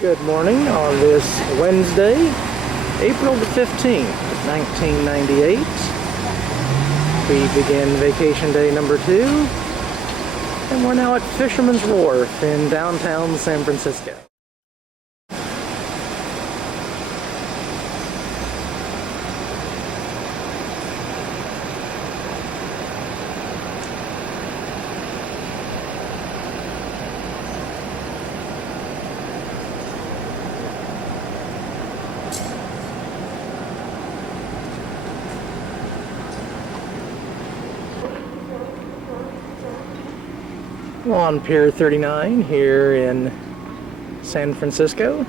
Good morning on this Wednesday, April the 15th, 1998. We begin vacation day number 2, and we're now at Fisherman's Wharf in downtown San Francisco. On Pier 39 here in San Francisco.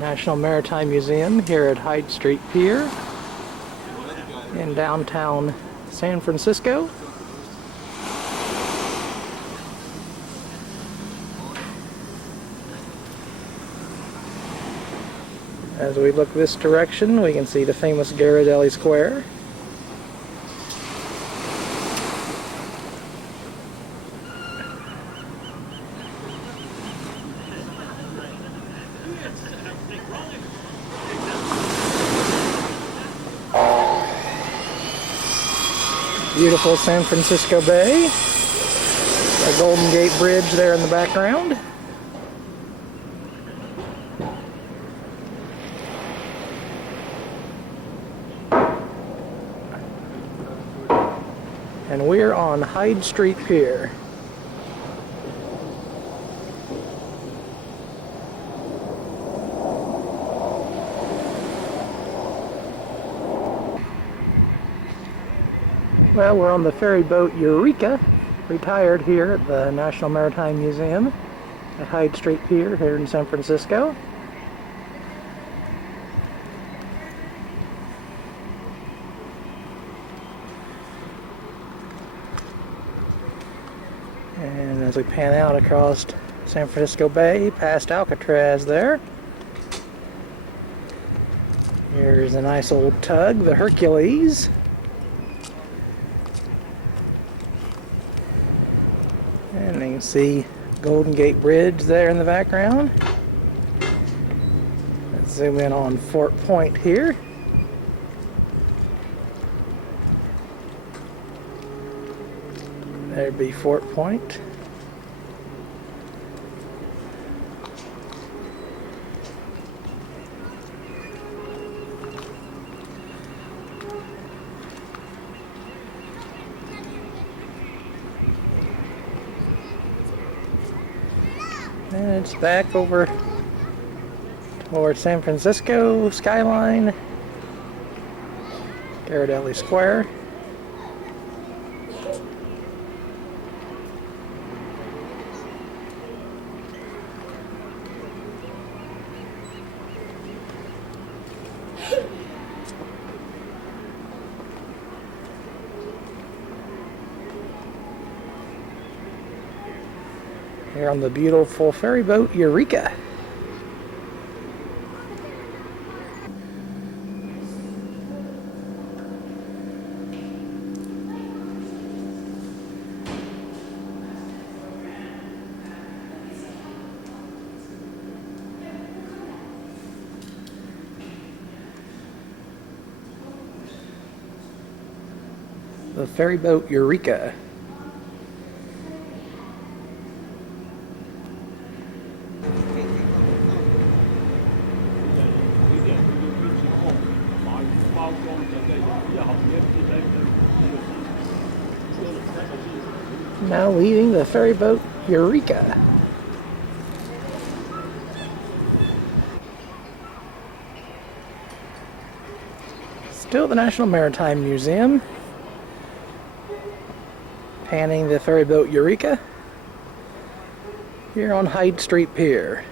National Maritime Museum here at Hyde Street Pier in downtown San Francisco. As we look this direction, we can see the famous Ghirardelli Square. Beautiful San Francisco Bay, a Golden Gate Bridge there in the background. And we're on Hyde Street Pier. Well, we're on the ferry boat Eureka, retired here at the National Maritime Museum at Hyde Street Pier here in San Francisco. And as we pan out across San Francisco Bay, past Alcatraz there, here's a nice old tug, the Hercules. See Golden Gate Bridge there in the background. Let's zoom in on Fort Point here. There'd be Fort Point. Back over San Francisco skyline, Ghirardelli Square. Here on the beautiful ferry boat Eureka. The ferry boat Eureka. Now leaving the ferry boat Eureka. Still at the National Maritime Museum. Panning the ferry boat Eureka here on Hyde Street Pier.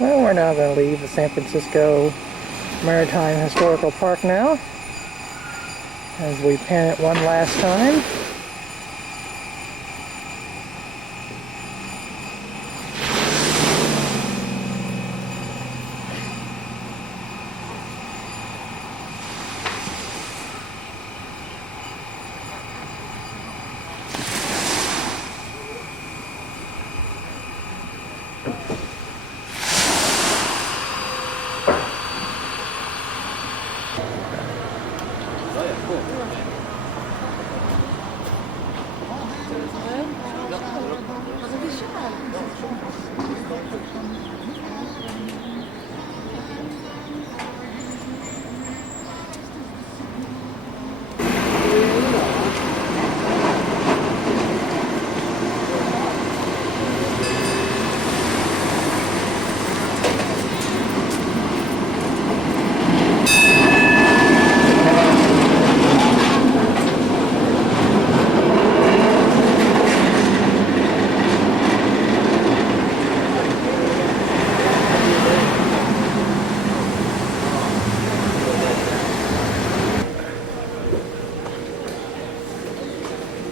Well, we're now going to leave the San Francisco Maritime Historical Park now, as we pan it one last time.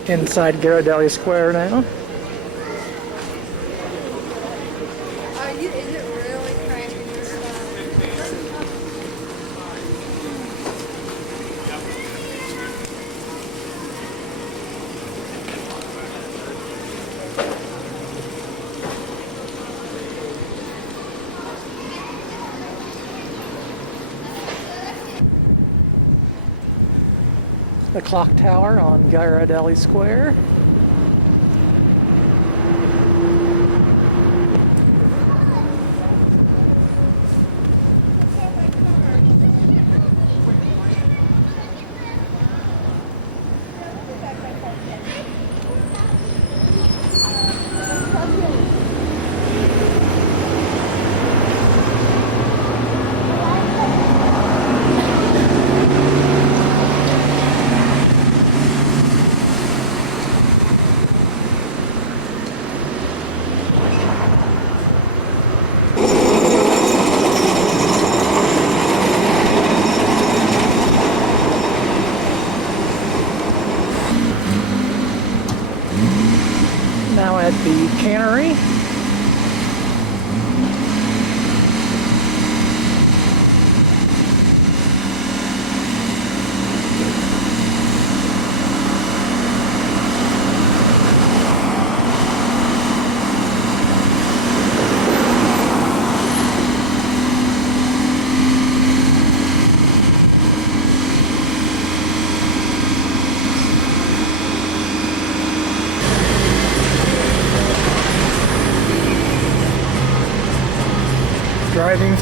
Inside Ghirardelli Square now. The clock tower on Ghirardelli Square.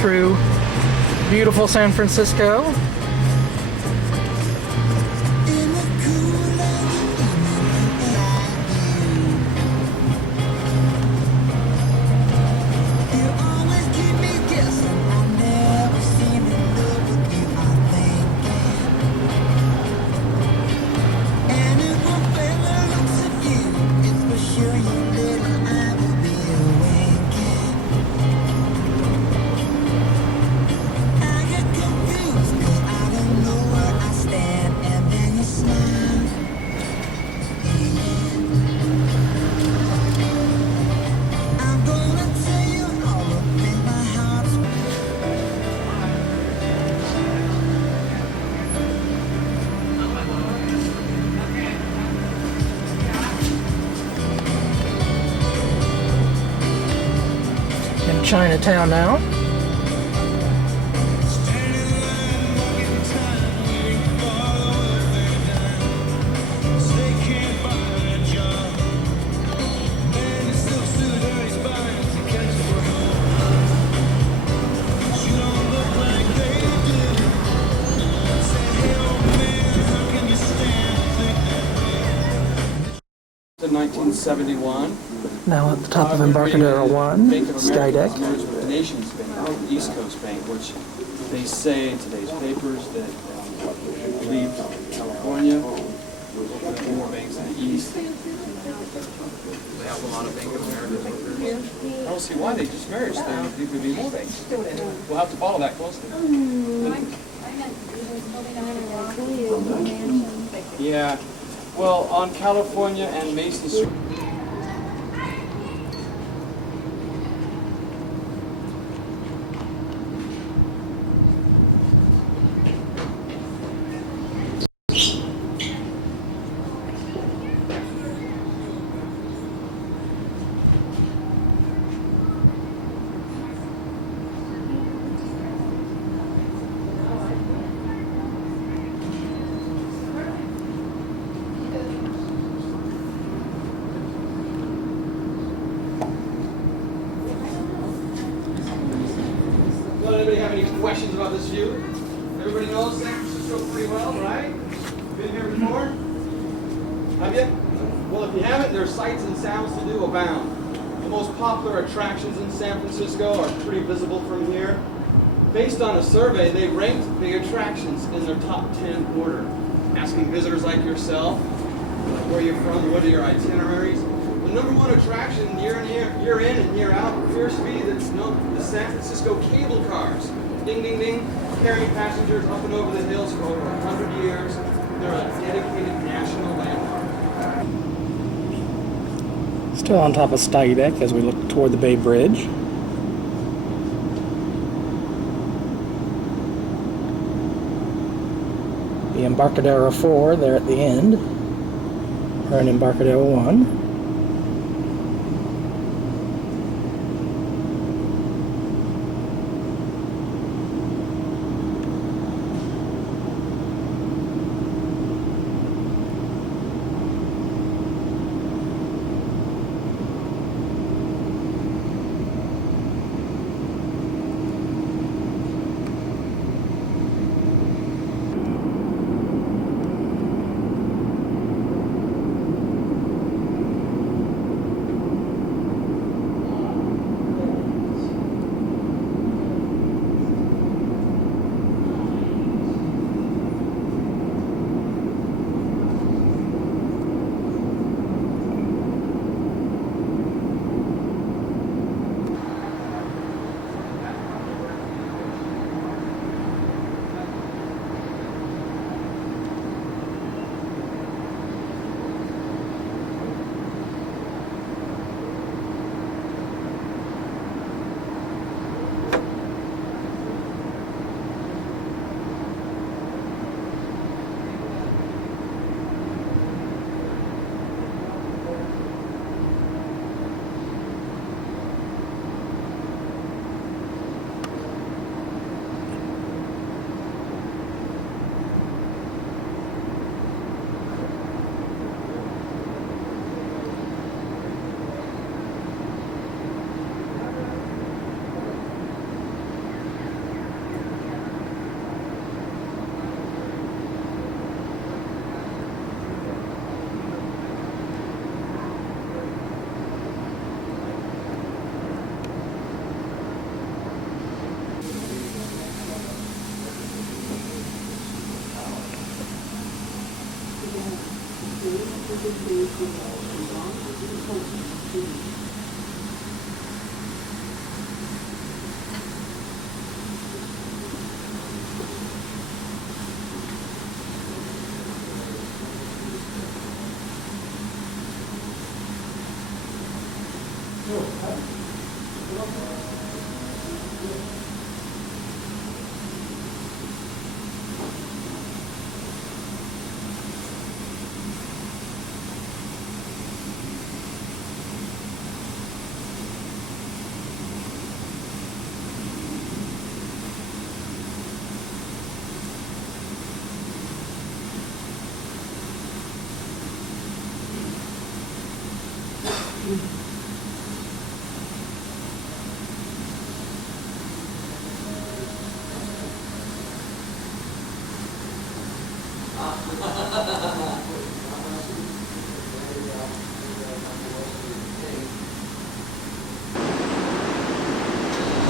Through beautiful San Francisco. cure you little, I will be awakened. I get confused cause I don't know where I stand. And then you smile, yeah. I'm gonna tell you all up with my heart. Chinatown now. In 1971, Now on the top I've of been reading Embarcadero the 1, Bank of America Skydeck. has merged with the Nations Bank, the East Coast Bank, which they say in today's papers that should leave California, more banks in the East. They have a lot of Bank of America bankers. I don't see why they just merged. There could be more banks. We'll have to follow that closely. Yeah. Well, on California and Mason Street. Anybody have any questions about this view? Everybody knows San Francisco pretty well, right? Been here before? Have you? Well, if you haven't, there's sights and sounds to do abound. The most popular attractions in San Francisco are pretty visible from here. Based on a survey, they ranked the attractions in their top 10 order, asking visitors like yourself, where you're from, what are your itineraries. The number one attraction year in and year out appears to be the San Francisco cable cars. Ding, ding, ding, carrying passengers up and over the hills for over 100 years. They're a dedicated national landmark. Still on top of Skydeck as we look toward the Bay Bridge. The Embarcadero 4 there at the end. Or an Embarcadero 1.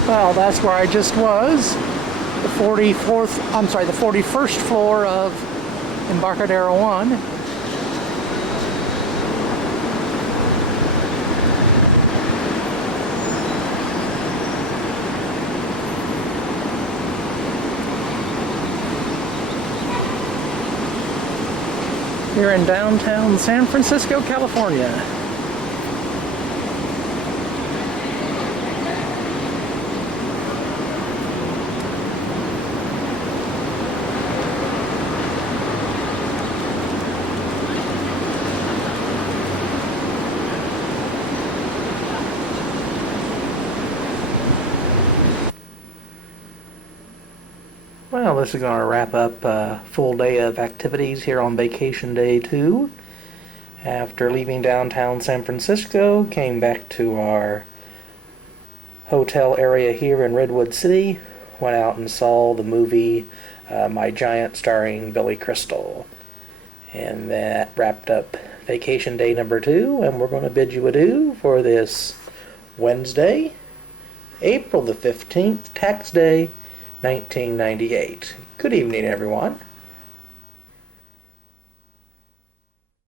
Well, that's where I just was. The 44th, I'm sorry, the 41st floor of Embarcadero 1. We're in downtown San Francisco, California. Well, this is going to wrap up a full day of activities here on vacation day 2. After leaving downtown San Francisco, came back to our hotel area here in Redwood City, went out and saw the movie My Giant starring Billy Crystal. And that wrapped up vacation day number 2, and we're going to bid you adieu for this Wednesday, April the 15th, tax day, 1998. Good evening, everyone.